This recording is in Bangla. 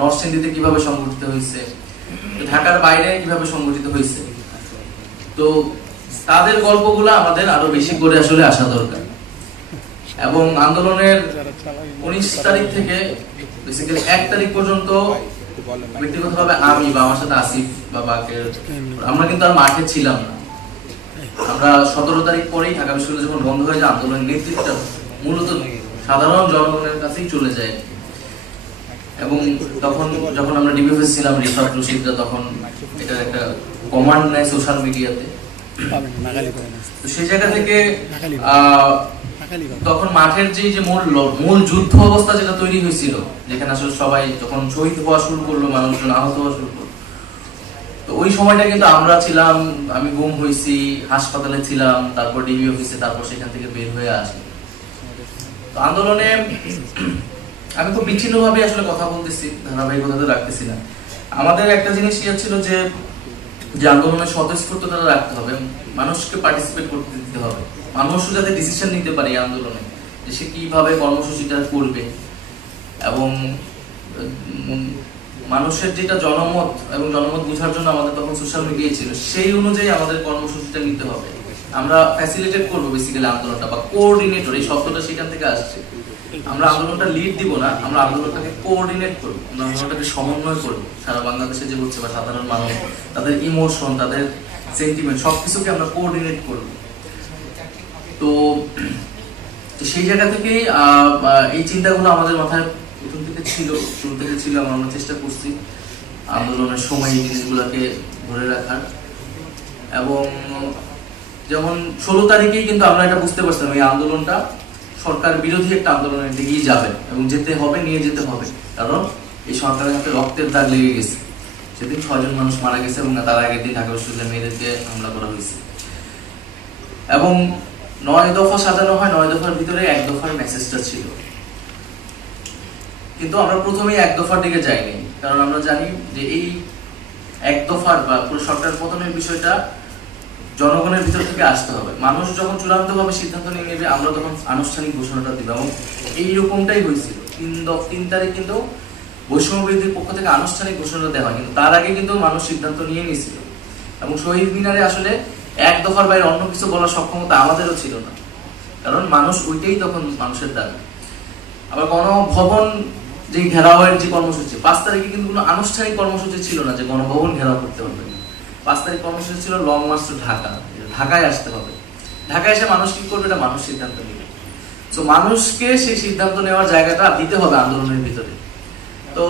নরসিংদীতে কিভাবে সংগঠিত হয়েছে, ঢাকার বাইরে কিভাবে সংগঠিত হয়েছে। তো তাদের গল্পগুলো আমাদের আরো বেশি করে আসলে আসা দরকার। এবং আন্দোলনের 19 তারিখ থেকে বেসিক্যালি 1 তারিখ পর্যন্ত ব্যক্তিগতভাবে আমি বা আমার সাথে আসিফ বা বাকের আমরা কিন্তু আর মাঠে ছিলাম না। আমরা 17 তারিখ পরেই ঢাকা বিশ্ববিদ্যালয় যখন বন্ধ হয়ে যায়, আন্দোলনের নেতৃত্বটা মূলত সাধারণ জনগণের কাছেই চলে যায়। এবং তখন যখন আমরা ডিবিএফএস ছিলাম, রিফাত রশিদরা তখন এটার একটা কমান্ড নেয় সোশ্যাল মিডিয়াতে। তো সেই জায়গা থেকে তখন মাঠের যে মূল যুদ্ধ অবস্থা যেটা তৈরি হয়েছিল, যেখানে আসলে সবাই যখন শহীদ হওয়া শুরু করলো, মানুষজন আহত হওয়া শুরু করলো, তো ওই সময়টা কিন্তু আমরা ছিলাম, আমি গুম হয়েছি, হাসপাতালে ছিলাম, তারপর ডিবি অফিসে, তারপর সেখান থেকে বের হয়ে আসি। তো আন্দোলনে আমি খুব বিচ্ছিন্নভাবে আসলে কথা বলতেছি, ধারাবাহিকতা রাখতেছি না। আমাদের একটা জিনিস ইয়ে ছিল যে আন্দোলনের স্বতঃস্ফূর্ততা রাখতে হবে, মানুষকে পার্টিসিপেট করতে দিতে হবে, মানুষও যাতে ডিসিশন নিতে পারে এই আন্দোলনে যে সে কিভাবে কর্মসূচিটা করবে। এবং মানুষের যেটা জনমত এবং জনমত বোঝার জন্য আমাদের তখন সোশ্যাল মিডিয়া ছিল, সেই অনুযায়ী আমাদের কর্মসূচিটা নিতে হবে। আমরা ফ্যাসিলিটেট করবো বেসিক্যালি আন্দোলনটা, বা কোঅর্ডিনেটর, এই শব্দটা সেখান থেকে আসছে। আমরা আন্দোলনটা লিড দিব না, আমরা আন্দোলনটাকে কোঅর্ডিনেট করবো, আমরা আন্দোলনটাকে সমন্বয় করবো। সারা বাংলাদেশে যে হচ্ছে বা সাধারণ মানুষ, তাদের ইমোশন, তাদের সেন্টিমেন্ট সবকিছুকে আমরা কোঅর্ডিনেট করবো। তো সেই জায়গা থেকে এই চিন্তাগুলো আমাদের মাথায় প্রথম থেকে ছিল, শুরু থেকে ছিল। আমরা চেষ্টা করছি আন্দোলনের সময় এই জিনিসগুলোকে ধরে রাখার। এবং যেমন 16 তারিখেই কিন্তু আমরা এটা বুঝতে পারছিলাম এই আন্দোলনটা সরকার বিরোধী একটা আন্দোলনের দিকেই যাবে এবং যেতে হবে, নিয়ে যেতে হবে। কারণ এই সরকারের হাতে রক্তের দাগ লেগে গেছে। সেদিন 6 জন মানুষ মারা গেছে এবং তার আগের দিন ঢাকা বিশ্ববিদ্যালয়ের মেয়েদেরকে হামলা করা হয়েছে। এবং 9 দফা সাজানো হয়, 9 দফার ভিতরে 1 দফার মেসেজটা ছিল। কিন্তু আমরা প্রথমেই 1 দফার দিকে যাইনি, কারণ আমরা জানি যে এই 1 দফার বা পুরো সরকার পতনের বিষয়টা জনগণের ভিতর থেকে আসতে হবে। মানুষ যখন চূড়ান্তভাবে সিদ্ধান্ত নিয়ে নেবে, আমরা তখন আনুষ্ঠানিক ঘোষণাটা দিব। এবং এইরকমটাই হয়েছিল। 3 তারিখ কিন্তু বৈষম্য বিরোধীর পক্ষ থেকে আনুষ্ঠানিক ঘোষণা দেওয়া হয়, কিন্তু তার আগে কিন্তু মানুষ সিদ্ধান্ত নিয়ে নিয়েছিল। এবং শহীদ মিনারে আসলে 1 দফার বাইরে অন্য কিছু বলার সক্ষমতা আমাদেরও ছিল না, কারণ মানুষ ওইটাই তখন মানুষের দাবি। আবার গণভবন যে ঘেরাওয়ের যে কর্মসূচি, 5 তারিখে কিন্তু কোনো আনুষ্ঠানিক কর্মসূচি ছিল না যে গণভবন ঘেরাও করতে হবে। 5 তারিখ কর্মসূচি ছিল লং মার্চ টু ঢাকা, ঢাকায় আসতে হবে। ঢাকায় এসে মানুষ কি করবে, এটা মানুষ সিদ্ধান্ত নেবে। তো মানুষকে সেই সিদ্ধান্ত নেওয়ার জায়গাটা দিতে হবে আন্দোলনের ভিতরে। তো